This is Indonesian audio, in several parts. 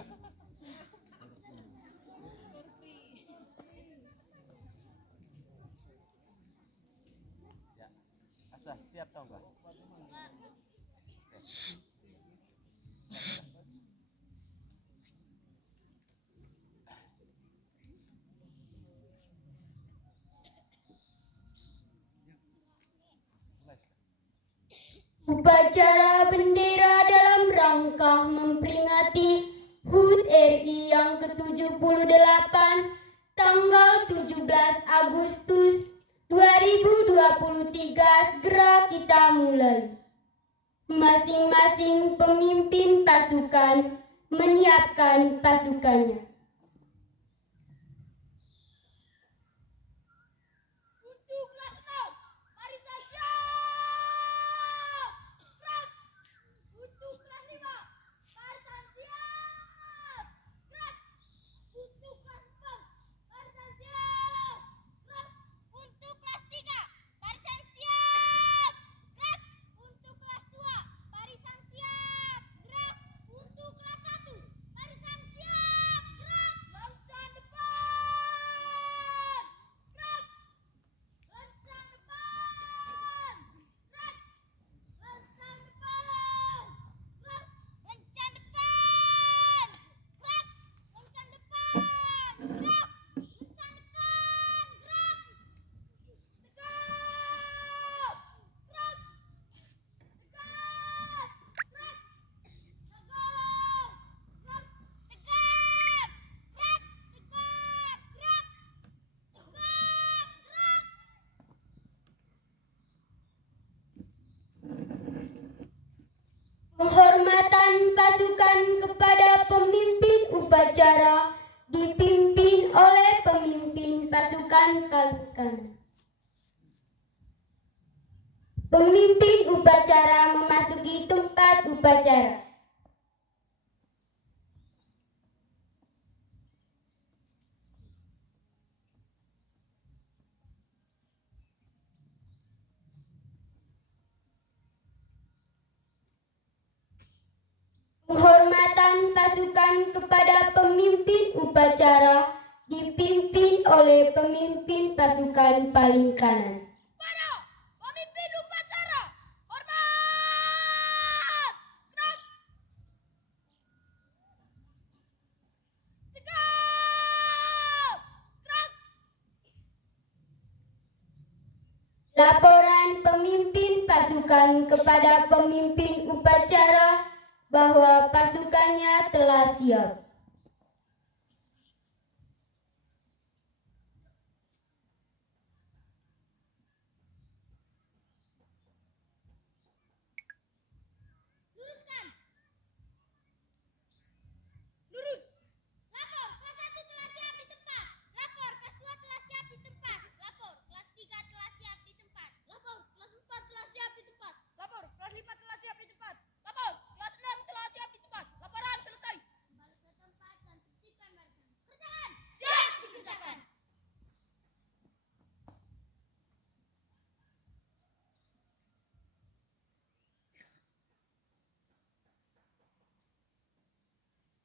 Ya, Asa, siap tau nggak? Upacara bendera dalam rangka memperingati HUT RI yang ke-78 tanggal 17 Agustus 2023 segera kita mulai. Masing-masing pemimpin pasukan menyiapkan pasukannya. Untuk kelas 6, barisan siap. Gerak. Untuk kelas 5, barisan siap. Gerak. Untuk kelas 4, barisan siap. Gerak. Untuk kelas 3, barisan siap. Gerak. Untuk kelas 2, barisan siap. Gerak. Untuk kelas 1, barisan siap. Gerak. Lancang depan. Gerak. Lancang depan. Gerak. Lancang depan. Gerak. Lancang depan. Gerak. Lancang depan. Gerak. Lancang depan. Gerak. Tegap. Gerak. Tegap. Gerak. Tegap. Gerak. Tegap. Gerak. Tegap. Gerak. Tegap. Gerak. Penghormatan pasukan kepada pemimpin upacara dipimpin oleh pemimpin pasukan pasukan. Pemimpin upacara memasuki tempat upacara. Penghormatan pasukan kepada pemimpin upacara dipimpin oleh pemimpin pasukan paling kanan. Pada pemimpin upacara, hormat. Gerak. Tegap. Gerak. Laporan pemimpin pasukan kepada pemimpin upacara bahwa pasukannya telah siap. Luruskan. Lurus. Lapor kelas 1 telah siap di tempat. Lapor kelas 2 telah siap di tempat. Lapor kelas 3 telah siap di tempat. Lapor kelas 4 telah siap di tempat. Lapor kelas 5 telah siap di tempat. Lapor kelas 6 telah siap di tempat. Laporan selesai. Kembali ke tempat dan tertibkan barisan. Kerjakan. Siap dikerjakan.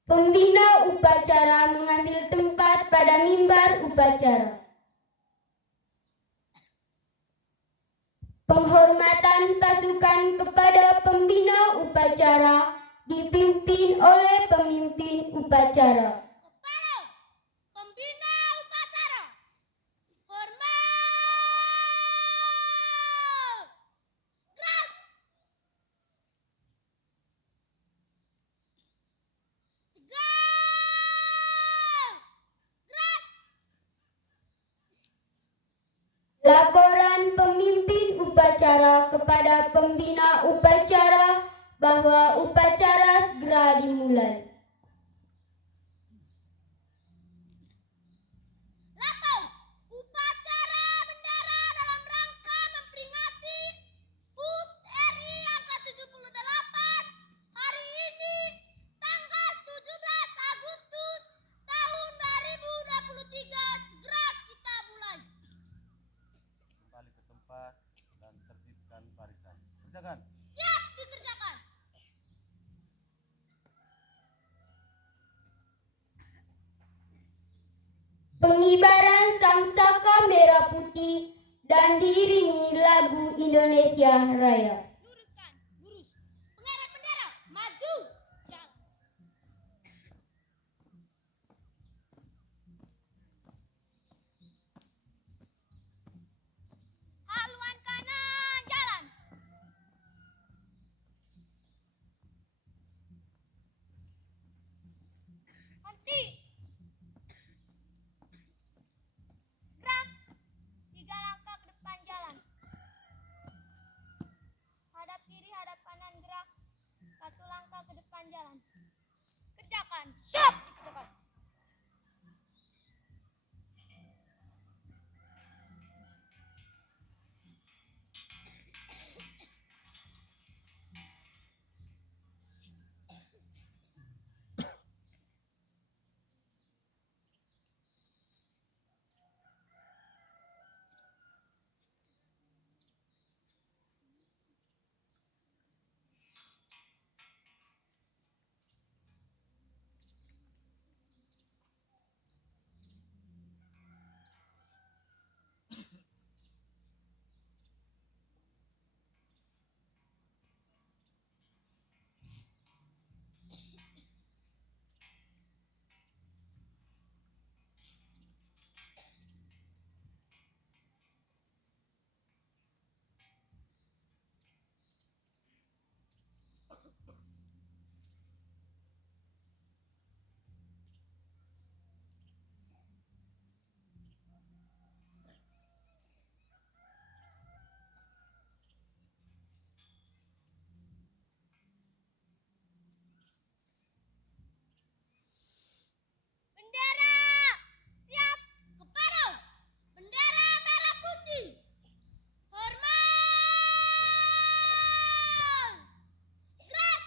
Pembina upacara mengambil tempat pada mimbar upacara. Penghormatan pasukan kepada pembina upacara dipimpin oleh pemimpin upacara. Kepala pembina upacara. Hormat. Gerak. Tegap. Gerak. Laporan pemimpin upacara kepada pembina upacara bahwa upacara segera dimulai. Lapor upacara bendera dalam rangka memperingati HUT RI yang ke-78 hari ini tanggal 17 Agustus tahun 2023 segera kita mulai. Kembali ke tempat dan tertibkan barisan. Kerjakan. Siap dikerjakan. pengibaran sang saka merah putih dan diiringi lagu Indonesia Raya. Luruskan, lurus. Pengerek bendera, maju. Jalan. Haluan kanan, jalan. Henti. Gerak. 3 langkah ke depan, jalan. Hadap kiri, hadap kanan, gerak. 1 langkah ke depan, jalan. Kerjakan. Siap. Dikerjakan. Bendera siap kepada bendera merah putih. Hormat. Gerak.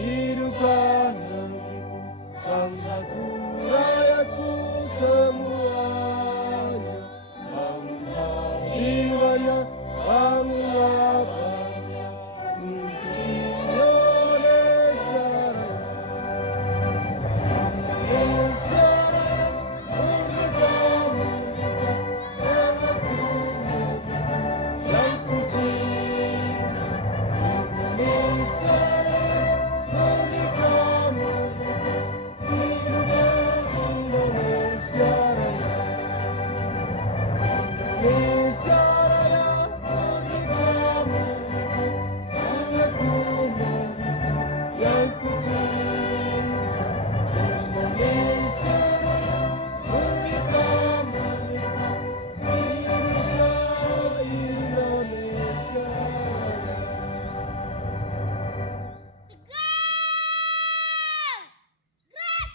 Hiduplah negeriku, bangsaku, rakyatku semuanya. Bangunlah jiwanya, bangunlah badannya, untuk Indonesia Raya. Indonesia Raya, merdeka, merdeka, negeriku, negeriku yang ku cinta. Indonesia Raya, merdeka, merdeka, hiduplah Indonesia Raya. Indonesia Raya, merdeka, merdeka, negeriku, negeriku yang ku cinta. Indonesia Raya, merdeka, merdeka, hiduplah Indonesia Raya. Tegar. Gerak.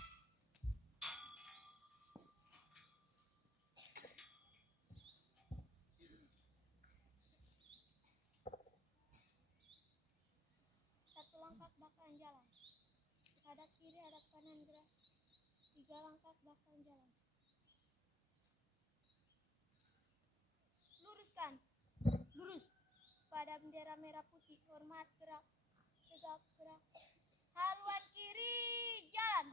Satu langkah ke belakang, jalan. Hadap kiri, hadap kanan, gerak. 3 langkah ke belakang, jalan. Luruskan, lurus. Pada bendera merah putih, hormat, gerak. Tegak, gerak. Haluan kiri, jalan.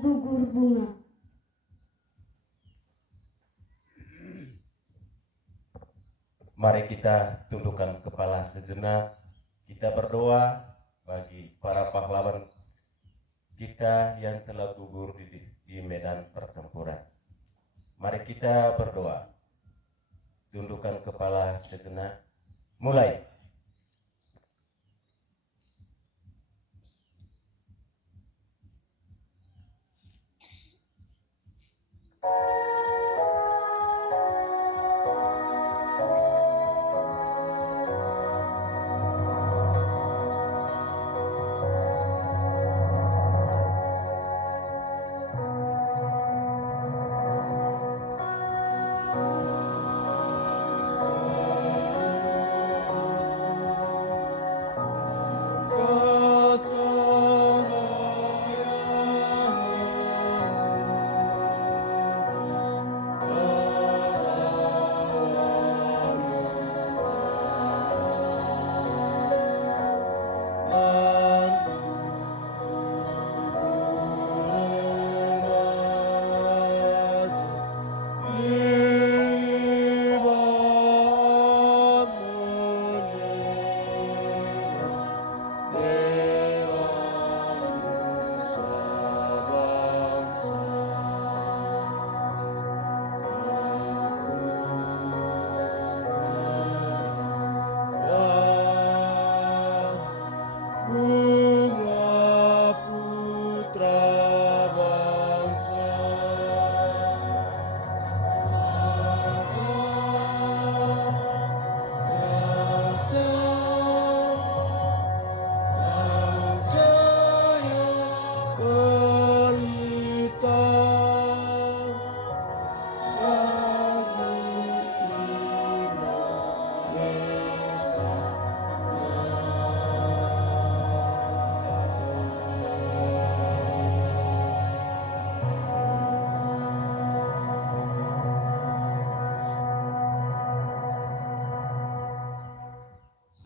gugur bunga. Mari kita tundukkan kepala sejenak. Kita berdoa bagi para pahlawan kita yang telah gugur di medan pertempuran. Mari kita berdoa. Tundukkan kepala sejenak. Mulai.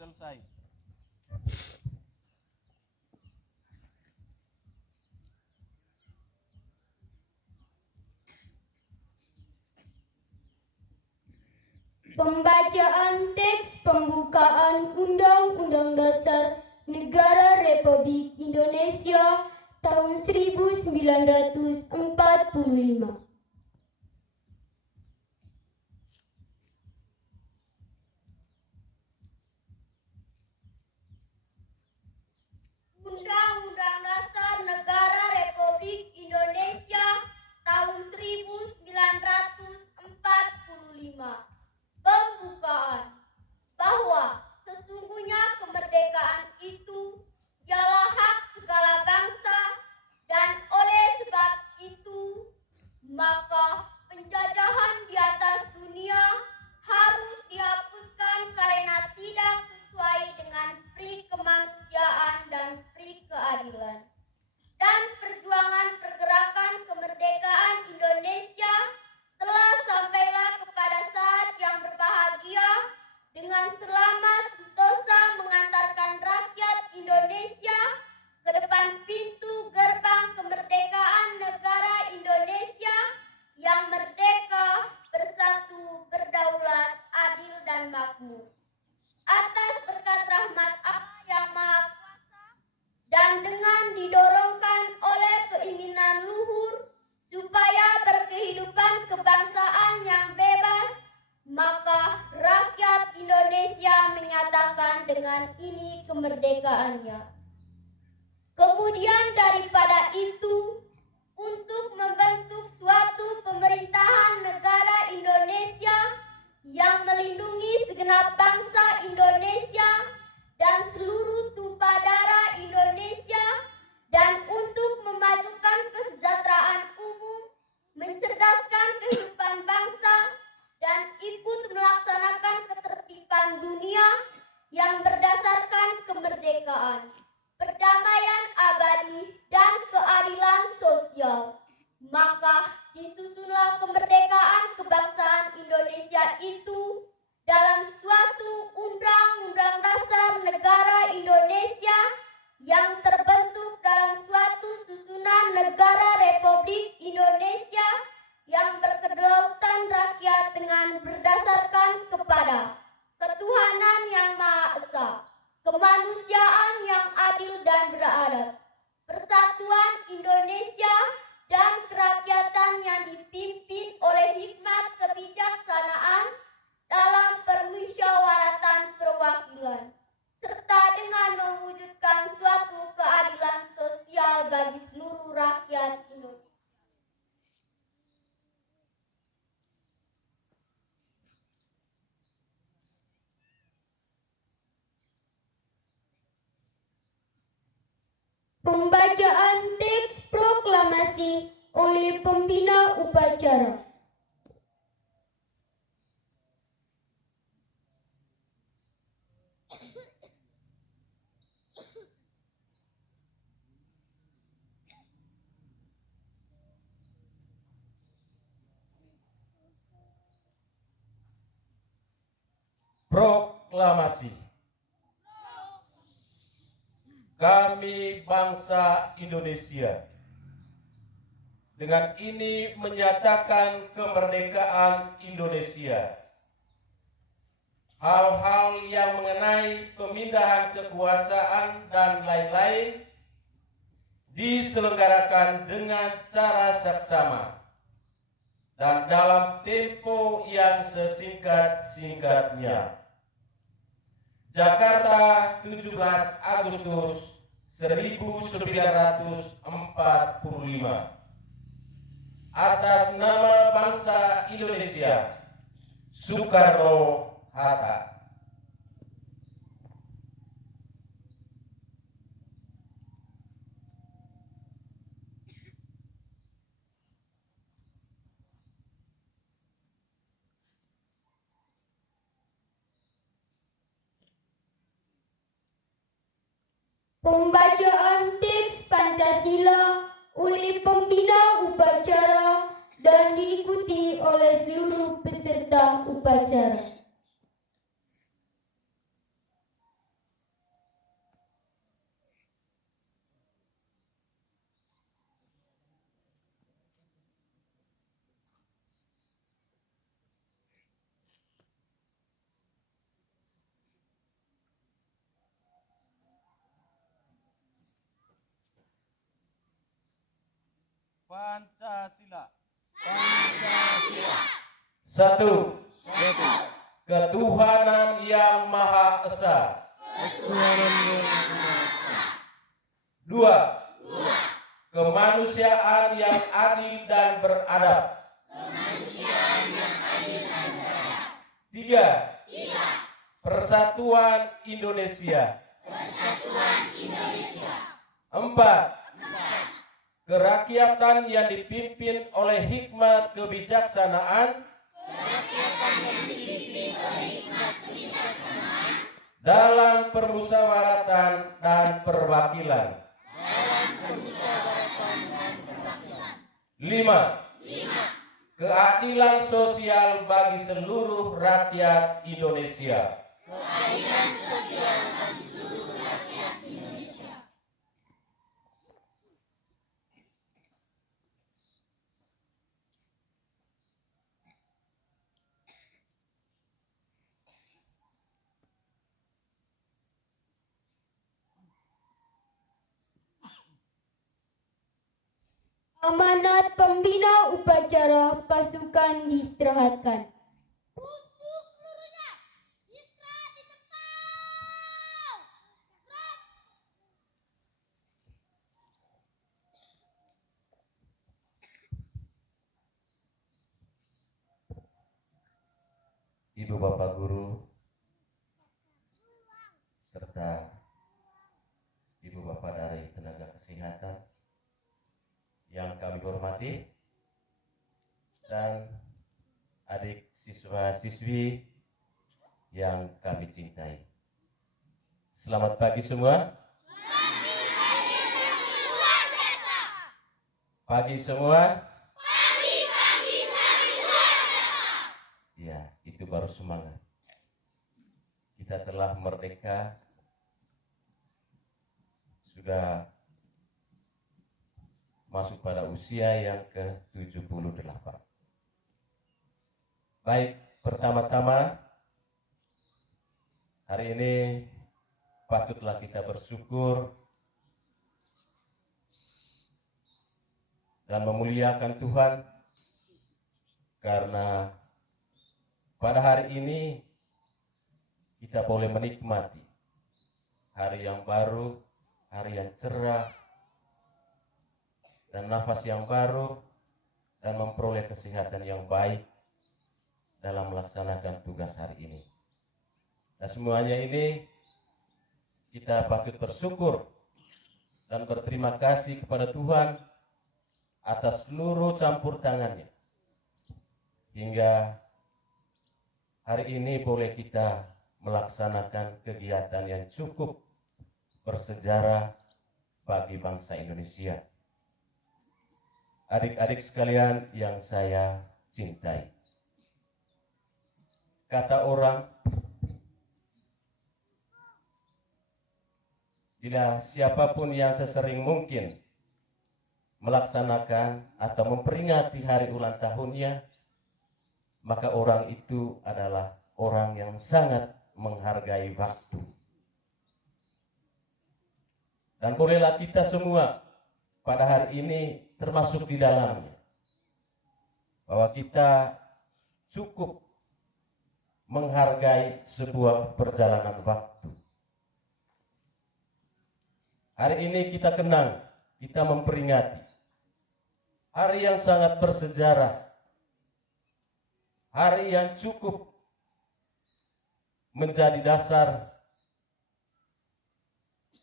Selesai. Pembacaan teks pembukaan Undang-Undang Dasar Negara Republik Indonesia tahun 1945. Undang-Undang Dasar Negara Republik Indonesia tahun 1945. Pembukaan. Bahwa sesungguhnya kemerdekaan itu ialah hak segala bangsa, dan oleh sebab itu maka penjajahan di atas dunia harus dihapuskan karena tidak sesuai dengan pri kemanusiaan dan pri keadilan. Dan perjuangan pergerakan kemerdekaan Indonesia telah sampailah kepada saat yang berbahagia dengan selamat sentosa mengantarkan rakyat Indonesia ke depan pintu gerbang kemerdekaan negara Indonesia yang merdeka, bersatu, berdaulat, adil dan makmur. Atas berkat rahmat Allah yang Maha Kuasa dan dengan didorongkan oleh keinginan luhur supaya berkehidupan kebangsaan yang bebas, maka rakyat Indonesia menyatakan dengan ini kemerdekaannya. Kemudian daripada itu, untuk membentuk suatu pemerintahan negara Indonesia yang melindungi segenap bangsa Indonesia dan seluruh tumpah darah Indonesia, dan untuk memajukan kesejahteraan umum, mencerdaskan kehidupan bangsa, dan ikut melaksanakan ketertiban dunia yang berdasarkan kemerdekaan, perdamaian abadi, dan keadilan sosial. Maka disusunlah kemerdekaan kebangsaan Indonesia itu dalam suatu Undang-Undang Dasar Negara Indonesia yang terbentuk dalam suatu susunan negara Republik Rakyat Indonesia. Pembacaan teks proklamasi oleh pembina upacara. Proklamasi. Kami bangsa Indonesia dengan ini menyatakan kemerdekaan Indonesia. Hal-hal yang mengenai pemindahan kekuasaan dan lain-lain diselenggarakan dengan cara saksama dan dalam tempo yang sesingkat-singkatnya. Jakarta, 17 Agustus 1945. Atas nama bangsa Indonesia, Soekarno-Hatta. Pembacaan teks Pancasila oleh pembina upacara dan diikuti oleh seluruh peserta upacara. Pancasila. Satu, ketuhanan yang Maha Esa. Dua, kemanusiaan yang adil dan beradab. Tiga, persatuan Indonesia. Empat, kerakyatan yang dipimpin oleh hikmat kebijaksanaan dalam permusyawaratan dan perwakilan. 5. Keadilan sosial bagi seluruh rakyat Indonesia. Amanat pembina upacara pasukan diistirahatkan. Untuk seluruhnya, istirahat di tempat. Gerak. Ibu Bapak Guru serta Ibu Bapak dari tenaga kesehatan yang kami hormati dan adik siswa-siswi yang kami cintai. Selamat pagi semua. Pagi semua. Ya, itu baru semangat. Kita telah merdeka, sudah masuk pada usia yang ke-78. Baik, pertama-tama hari ini patutlah kita bersyukur dan memuliakan Tuhan karena pada hari ini kita boleh menikmati hari yang baru, hari yang cerah, dan nafas yang baru dan memperoleh kesehatan yang baik dalam melaksanakan tugas hari ini. Dan semuanya ini kita patut bersyukur dan berterima kasih kepada Tuhan atas seluruh campur tangannya, hingga hari ini boleh kita melaksanakan kegiatan yang cukup bersejarah bagi bangsa Indonesia. Adik-adik sekalian yang saya cintai, kata orang, bila siapapun yang sesering mungkin melaksanakan atau memperingati hari ulang tahunnya, maka orang itu adalah orang yang sangat menghargai waktu. Dan bolehlah kita semua pada hari ini termasuk di dalamnya, bahwa kita cukup menghargai sebuah perjalanan waktu. Hari ini kita kenang, kita memperingati hari yang sangat bersejarah, hari yang cukup menjadi dasar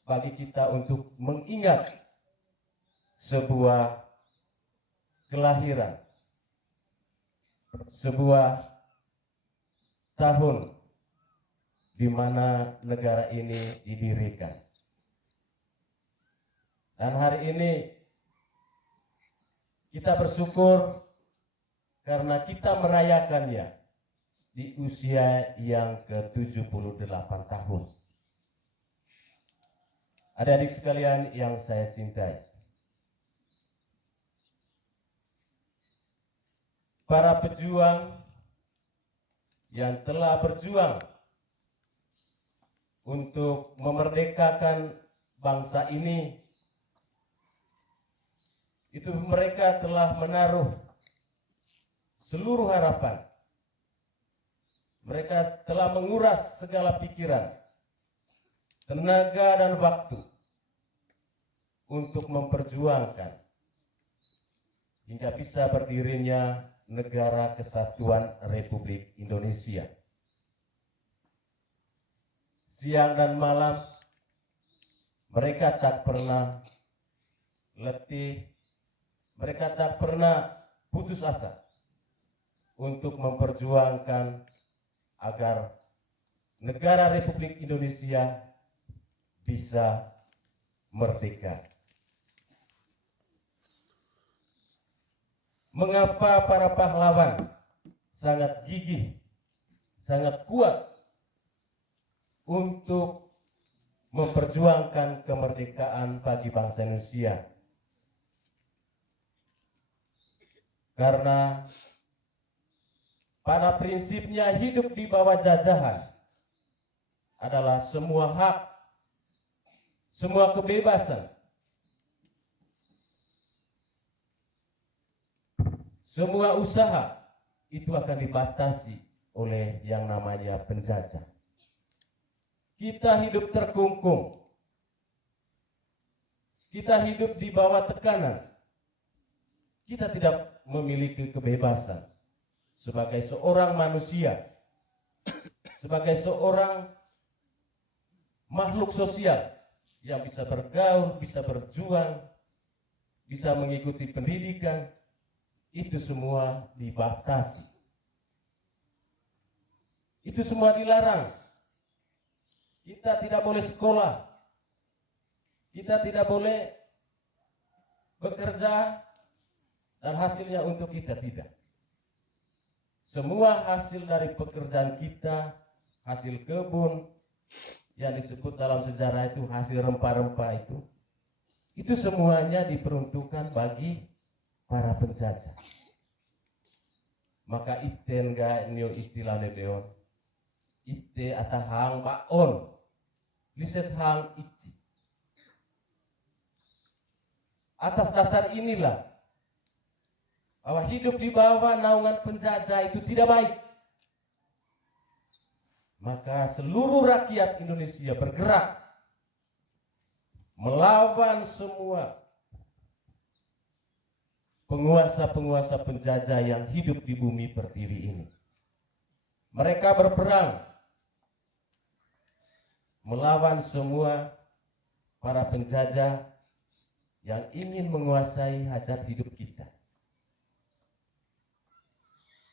bagi kita untuk mengingat sebuah kelahiran, sebuah tahun di mana negara ini didirikan. Dan hari ini kita bersyukur karena kita merayakannya di usia yang ke-78 tahun. Adik-adik sekalian yang saya cintai, para pejuang yang telah berjuang untuk memerdekakan bangsa ini, itu mereka telah menaruh seluruh harapan. Mereka telah menguras segala pikiran, tenaga dan waktu untuk memperjuangkan hingga bisa berdirinya Negara Kesatuan Republik Indonesia. Siang dan malam mereka tak pernah letih, mereka tak pernah putus asa untuk memperjuangkan agar negara Republik Indonesia bisa merdeka. Mengapa para pahlawan sangat gigih, sangat kuat untuk memperjuangkan kemerdekaan bagi bangsa Indonesia? Karena pada prinsipnya hidup di bawah jajahan adalah semua hak, semua kebebasan, semua usaha itu akan dibatasi oleh yang namanya penjajah. Kita hidup terkungkung, kita hidup di bawah tekanan, kita tidak memiliki kebebasan sebagai seorang manusia, sebagai seorang makhluk sosial yang bisa bergaul, bisa berjuang, bisa mengikuti pendidikan. Itu semua dibatasi, itu semua dilarang. Kita tidak boleh sekolah, kita tidak boleh bekerja, dan hasilnya untuk kita tidak. Semua hasil dari pekerjaan kita, hasil kebun yang disebut dalam sejarah itu hasil rempah-rempah itu semuanya diperuntukkan bagi para penjajah. Maka iten ga nio istilah lebeon, ite atahang baon, lises hang ici. Atas dasar inilah bahwa hidup di bawah naungan penjajah itu tidak baik. Maka seluruh rakyat Indonesia bergerak melawan semua penguasa-penguasa penjajah yang hidup di bumi pertiwi ini. Mereka berperang melawan semua para penjajah yang ingin menguasai hajat hidup kita.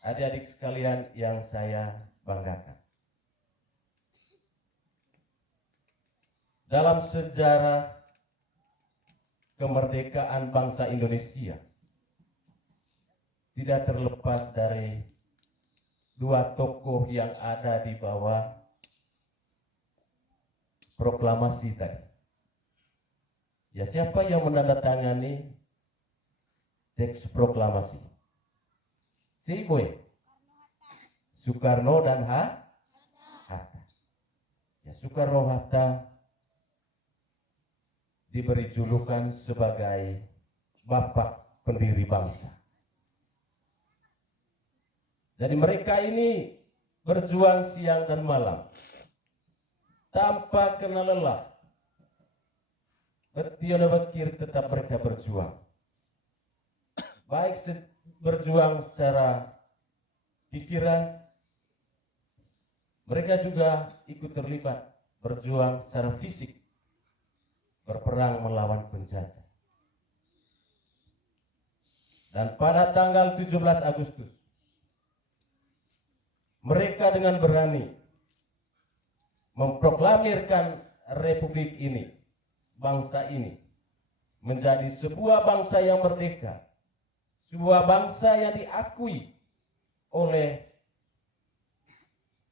Adik-adik sekalian yang saya banggakan, dalam sejarah kemerdekaan bangsa Indonesia tidak terlepas dari dua tokoh yang ada di bawah proklamasi tadi. Ya, siapa yang menandatangani teks proklamasi? Si Boy, Soekarno dan Hatta. Ya, Soekarno-Hatta diberi julukan sebagai bapak pendiri bangsa. Jadi mereka ini berjuang siang dan malam tanpa kenal lelah. Tiada bekir tetap mereka berjuang. Baik berjuang secara pikiran, mereka juga ikut terlibat berjuang secara fisik, berperang melawan penjajah. Dan pada tanggal 17 Agustus, mereka dengan berani memproklamirkan republik ini, bangsa ini, menjadi sebuah bangsa yang merdeka, sebuah bangsa yang diakui oleh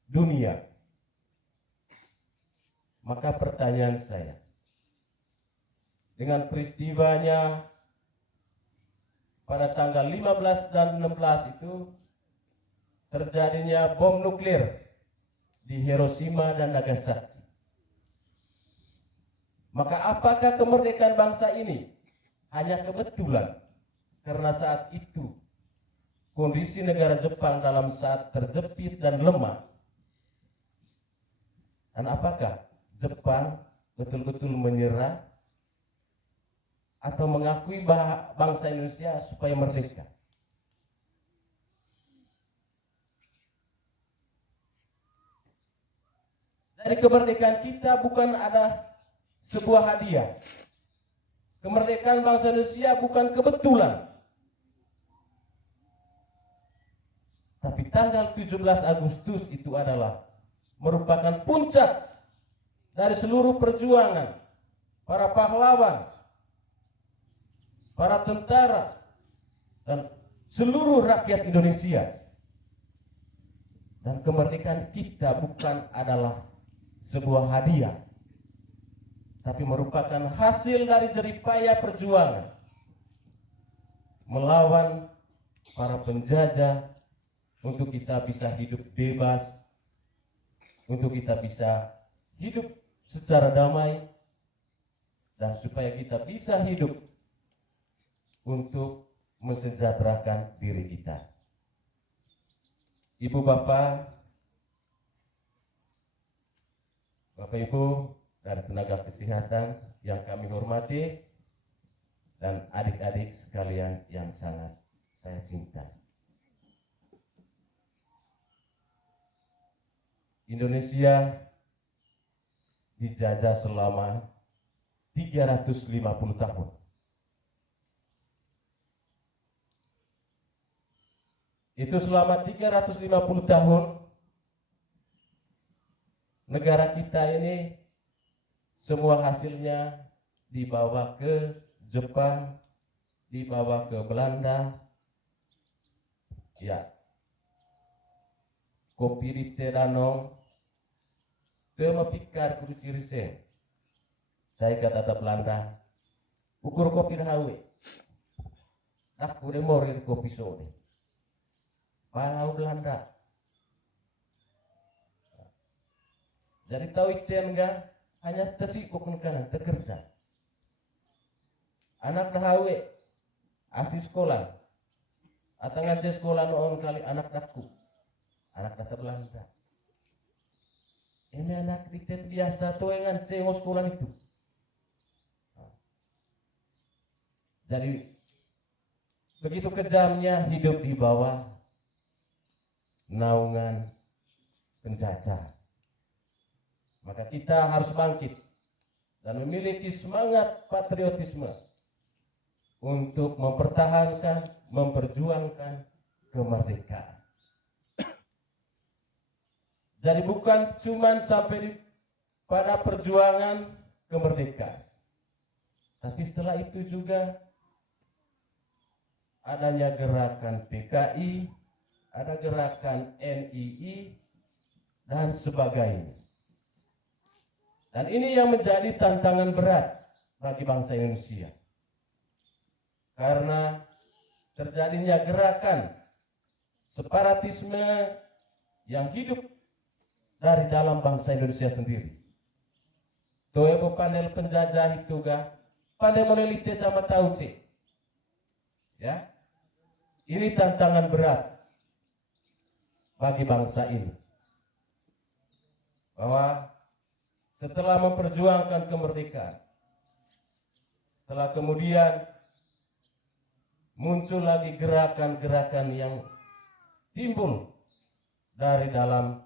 dunia. Maka pertanyaan saya, dengan peristiwanya pada tanggal 15 dan 16 itu terjadinya bom nuklir di Hiroshima dan Nagasaki. Maka apakah kemerdekaan bangsa ini hanya kebetulan karena saat itu kondisi negara Jepang dalam saat terjepit dan lemah? Dan apakah Jepang betul-betul menyerah atau mengakui bangsa Indonesia supaya merdeka? Jadi kemerdekaan kita bukan ada sebuah hadiah. Kemerdekaan bangsa Indonesia bukan kebetulan. Tapi tanggal 17 Agustus itu adalah merupakan puncak dari seluruh perjuangan para pahlawan, para tentara, dan seluruh rakyat Indonesia. Dan kemerdekaan kita bukan adalah sebuah hadiah, tapi merupakan hasil dari jeripaya perjuangan melawan para penjajah untuk kita bisa hidup bebas, untuk kita bisa hidup secara damai, dan supaya kita bisa hidup untuk mensejahterakan diri kita. Ibu Bapak, Bapak Ibu dari tenaga kesehatan yang kami hormati, dan adik-adik sekalian yang sangat saya cinta. Indonesia dijajah selama 350 tahun. Itu selama 350 tahun negara kita ini semua hasilnya dibawa ke Jepang, dibawa ke Belanda. Ya, kopi di Teranong, tema pikar kursi risen. Saya kata Belanda, ukur kopi dahawe. Aku demor kopi sore. Palau Belanda. Jadi tahu itu enggak hanya tersibuk kanan terkerja. Anak dahawe asli sekolah. Atau ngaji sekolah noon kali anak daku. Anak data Belanda. Ini anak diktet biasa tuh yang ngaji sekolah itu. Jadi begitu kejamnya hidup di bawah naungan penjajah. Maka kita harus bangkit dan memiliki semangat patriotisme untuk mempertahankan, memperjuangkan kemerdekaan. Jadi bukan cuma sampai pada perjuangan kemerdekaan, tapi setelah itu juga adanya gerakan PKI, ada gerakan NII, dan sebagainya. Dan ini yang menjadi tantangan berat bagi bangsa Indonesia. Karena terjadinya gerakan separatisme yang hidup dari dalam bangsa Indonesia sendiri. Toebo panel penjajah itu ga, pandai meneliti sama tahu cik. Ya, ini tantangan berat bagi bangsa ini. Bahwa setelah memperjuangkan kemerdekaan, setelah kemudian muncul lagi gerakan-gerakan yang timbul dari dalam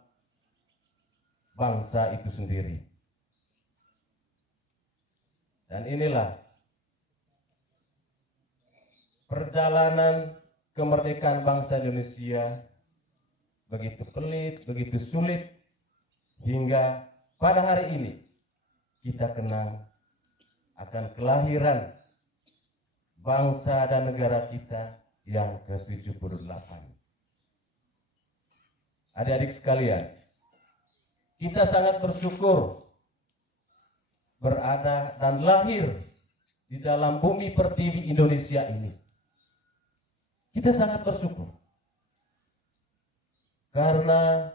bangsa itu sendiri. Dan inilah perjalanan kemerdekaan bangsa Indonesia begitu pelit, begitu sulit, hingga pada hari ini kita kenang akan kelahiran bangsa dan negara kita yang ke-78. Adik-adik sekalian, kita sangat bersyukur berada dan lahir di dalam bumi pertiwi Indonesia ini. Kita sangat bersyukur karena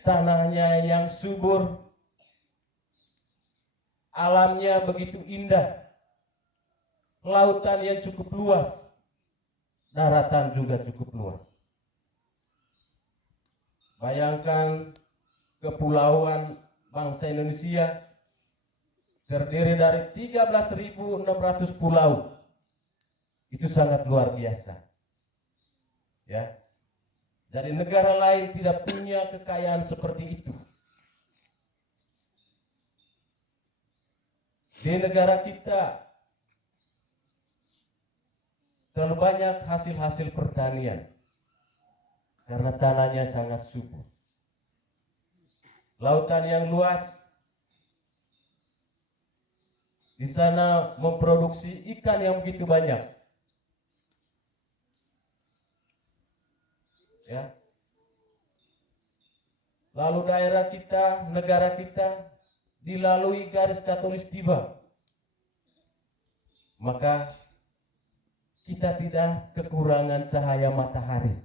tanahnya yang subur, alamnya begitu indah, lautan yang cukup luas, daratan juga cukup luas. Bayangkan kepulauan bangsa Indonesia terdiri dari 13.600 pulau. Itu sangat luar biasa. Ya. Dari negara lain tidak punya kekayaan seperti itu. Di negara kita terlalu banyak hasil-hasil pertanian karena tanahnya sangat subur. Lautan yang luas, di sana memproduksi ikan yang begitu banyak. Ya. Lalu daerah kita, negara kita dilalui garis khatulistiwa. Maka kita tidak kekurangan cahaya matahari.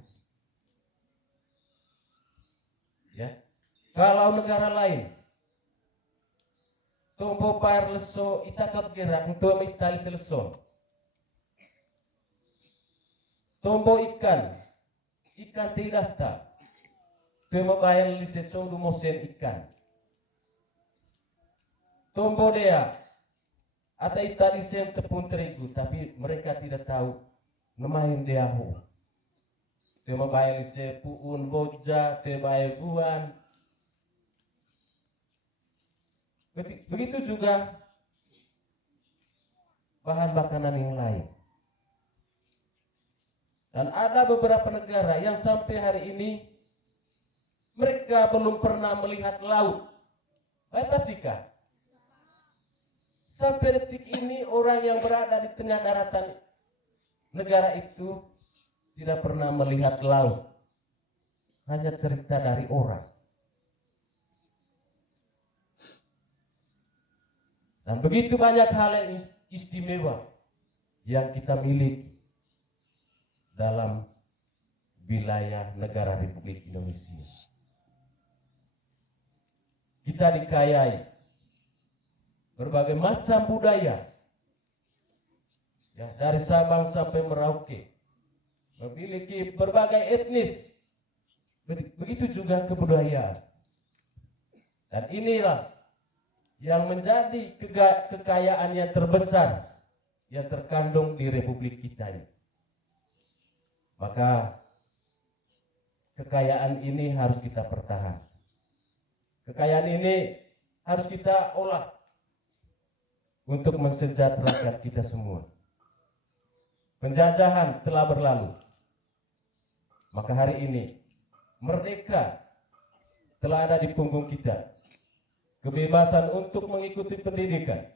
Ya. Kalau negara lain tombo pair leso itakot gerak untuk itali seleson. Tombo ikan tidak tak. Tombo bayar lisetso dumosen ikan. Tombo dea atau itali sen tepung terigu, tapi mereka tidak tahu nemain deahu. Tombo bayar liset puun boja, tombo bayar buan. Begitu juga bahan makanan yang lain. Dan ada beberapa negara yang sampai hari ini mereka belum pernah melihat laut. Bapak Cika, sampai detik ini orang yang berada di tengah daratan negara itu tidak pernah melihat laut. Hanya cerita dari orang. Dan begitu banyak hal yang istimewa yang kita miliki dalam wilayah negara Republik Indonesia. Kita dikayai berbagai macam budaya, ya, dari Sabang sampai Merauke, memiliki berbagai etnis, begitu juga kebudayaan. Dan inilah yang menjadi kekayaan yang terbesar yang terkandung di Republik kita ini. Maka kekayaan ini harus kita pertahankan. Kekayaan ini harus kita olah untuk mensejahterakan kita semua. Penjajahan telah berlalu. Maka hari ini merdeka telah ada di punggung kita. Kebebasan untuk mengikuti pendidikan,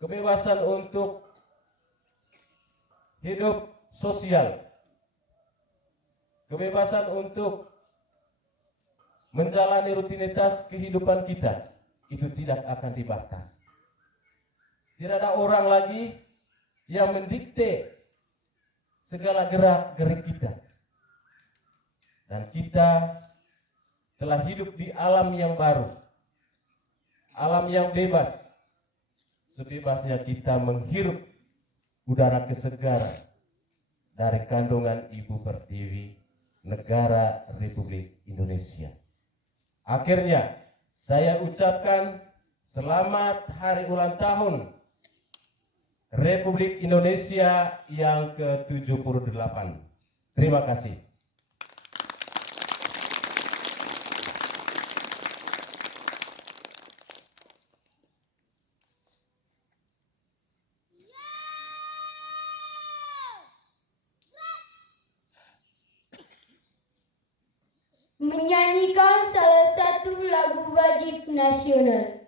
kebebasan untuk hidup sosial, kebebasan untuk menjalani rutinitas kehidupan kita, itu tidak akan dibatasi. Tidak ada orang lagi yang mendikte segala gerak-gerik kita. Dan kita telah hidup di alam yang baru, alam yang bebas, sebebasnya kita menghirup udara kesegaran dari kandungan Ibu Pertiwi, negara Republik Indonesia. Akhirnya saya ucapkan selamat hari ulang tahun Republik Indonesia yang ke-78. Terima kasih. Menyanyikan salah satu lagu wajib nasional.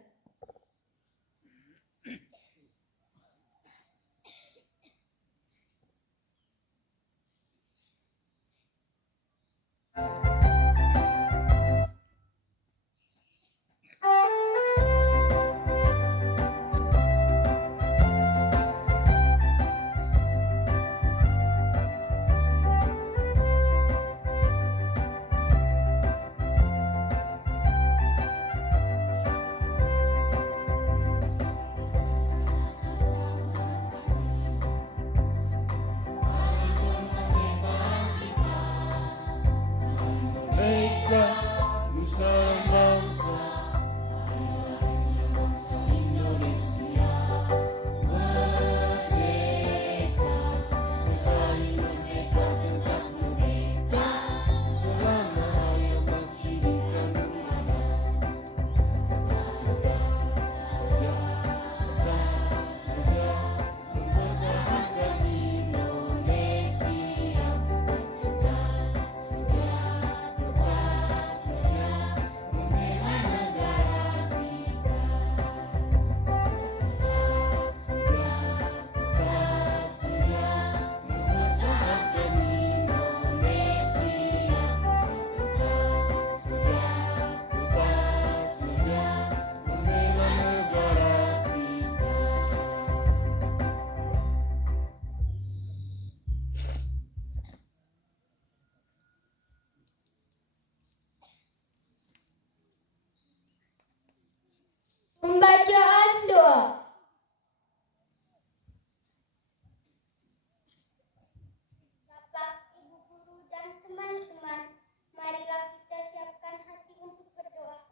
Pembacaan doa. Bapak, Ibu Guru, dan teman-teman, marilah kita siapkan hati untuk berdoa.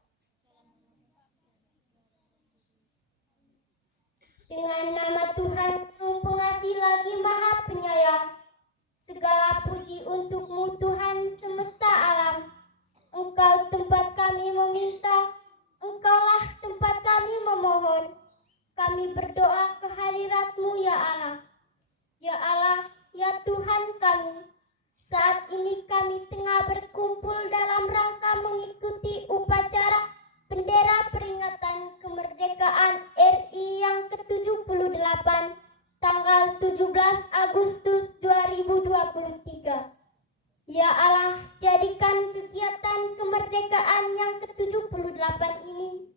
Dengan nama Tuhan yang pengasih lagi Maha Penyayang, segala puji untukmu Tuhan semesta alam. Engkau tempat kami meminta, Engkaulah tempat kami memohon. Kami berdoa ke hadirat-Mu ya Allah. Ya Allah, ya Tuhan kami. Saat ini kami tengah berkumpul dalam rangka mengikuti upacara bendera peringatan kemerdekaan RI yang ke-78 tanggal 17 Agustus 2023. Ya Allah, jadikan kegiatan kemerdekaan yang ke-78 ini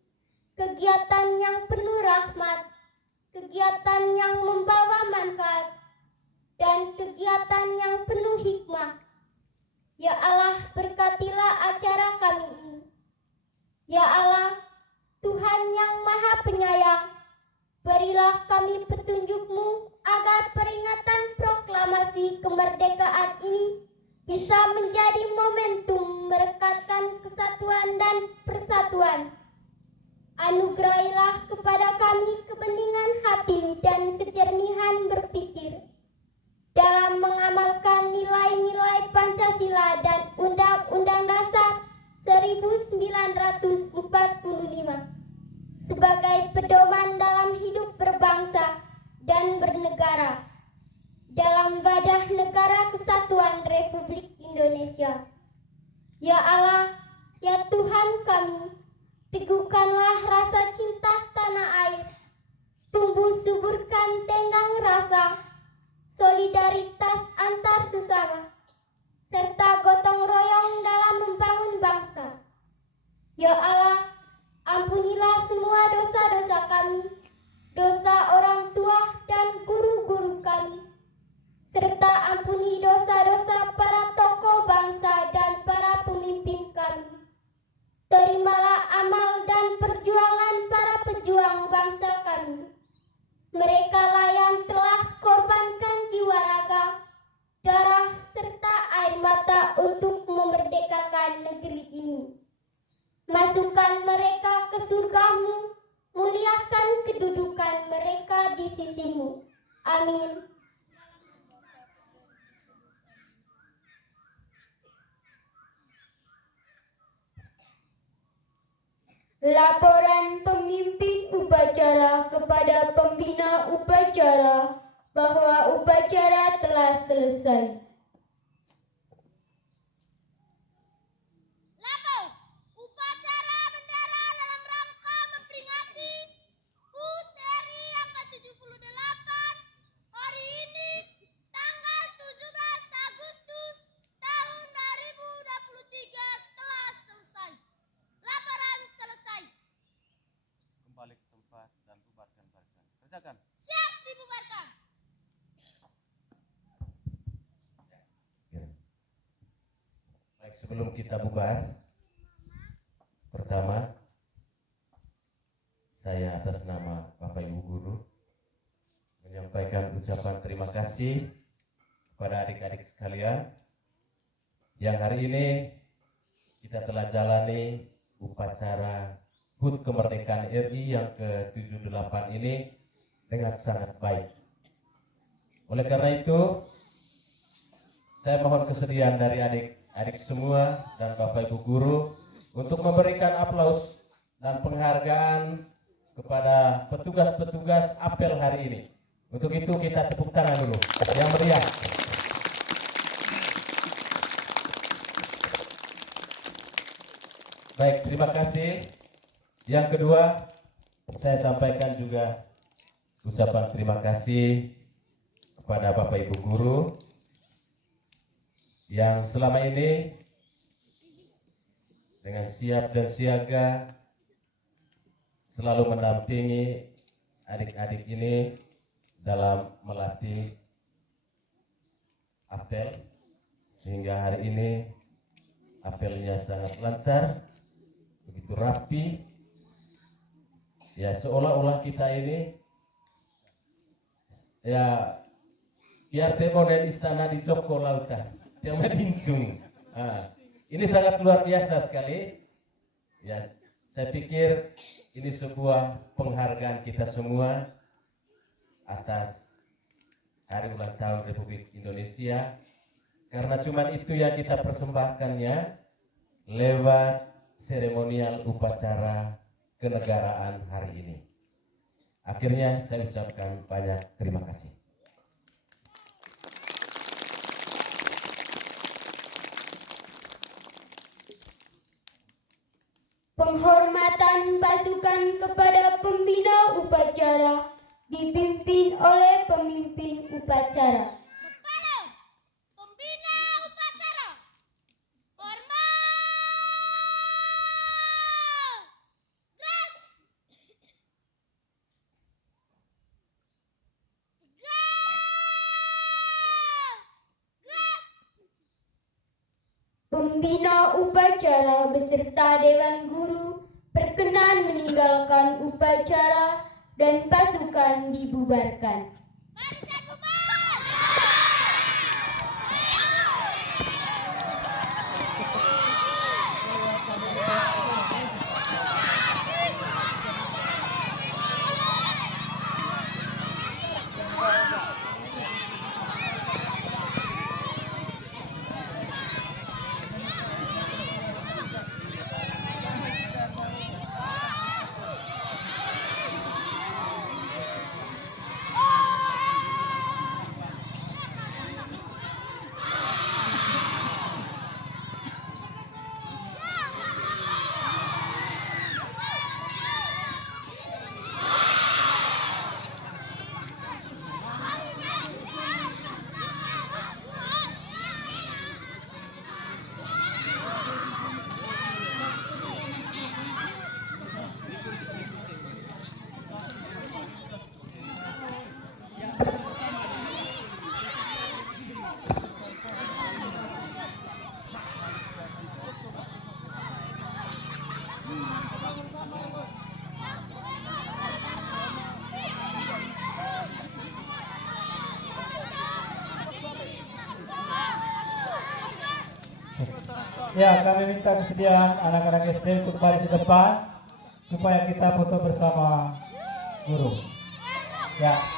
kegiatan yang penuh rahmat, kegiatan yang membawa manfaat, dan kegiatan yang penuh hikmah. Ya Allah, berkatilah acara kami ini. Ya Allah, Tuhan yang Maha Penyayang, berilah kami petunjuk-Mu agar peringatan proklamasi kemerdekaan ini bisa menjadi momentum merekatkan kesatuan dan persatuan. Anugerahilah kepada kami kebeningan hati dan kejernihan berpikir dalam mengamalkan nilai-nilai Pancasila dan Undang-Undang Dasar 1945 sebagai pedoman dalam hidup berbangsa dan bernegara dalam wadah Negara Kesatuan Republik Indonesia. Ya Allah, ya Tuhan kami, teguhkanlah rasa cinta tanah air, tumbuh suburkan tenggang rasa, solidaritas antar sesama, serta gotong royong dalam membangun bangsa. Ya Allah, ampunilah semua dosa-dosa kami, dosa orang tua dan guru-guru kami, serta ampuni dosa-dosa para tokoh bangsa dan para pemimpin kami. Terimalah amal dan perjuangan para pejuang bangsa kami. Mereka lah yang telah korbankan jiwa raga, darah, serta air mata untuk memerdekakan negeri ini. Masukkan mereka ke surgamu, muliakan kedudukan mereka di sisimu. Amin. Laporan pemimpin upacara kepada pembina upacara bahwa upacara telah selesai. Lapor, upacara bendera dalam rangka memperingati HUT RI yang ke-78 hari ini tanggal 17 Agustus tahun 2023 telah selesai. Laporan selesai. Kembali ke tempat dan bubarkan barisan. Kerjakan. Siap dibubarkan. Baik, sebelum kita bubar, pertama saya atas nama Bapak Ibu Guru menyampaikan ucapan terima kasih kepada adik-adik sekalian yang hari ini kita telah jalani upacara HUT Kemerdekaan RI yang ke-78 ini dengan sangat baik. Oleh karena itu, saya mohon kesediaan dari adik-adik semua dan Bapak Ibu Guru untuk memberikan aplaus dan penghargaan kepada petugas-petugas apel hari ini. Untuk itu kita tepuk tangan dulu yang meriah. Baik, terima kasih. Yang kedua, saya sampaikan juga ucapan terima kasih kepada Bapak Ibu Guru yang selama ini dengan siap dan siaga selalu mendampingi adik-adik ini dalam melatih apel, sehingga hari ini apelnya sangat lancar, begitu rapi, ya seolah-olah kita ini ya biar temonen istana di Joko Lautan yang menincung. Ini sangat luar biasa sekali. Ya, saya pikir ini sebuah penghargaan kita semua atas Hari Ulang Tahun Republik Indonesia, karena cuma itu yang kita persembahkannya lewat seremonial upacara kenegaraan hari ini. Akhirnya saya ucapkan banyak terima kasih. Penghormatan pasukan kepada pembina upacara dipimpin oleh pemimpin upacara. Kepala pembina upacara. Hormat. Gerak. Gerak. Pembina upacara beserta Dewan Guru berkenan meninggalkan upacara dan pasukan dibubarkan. Barisan bubar. Ya, kami minta kesediaan anak-anak SD untuk kembali ke depan supaya kita foto bersama guru. Ya.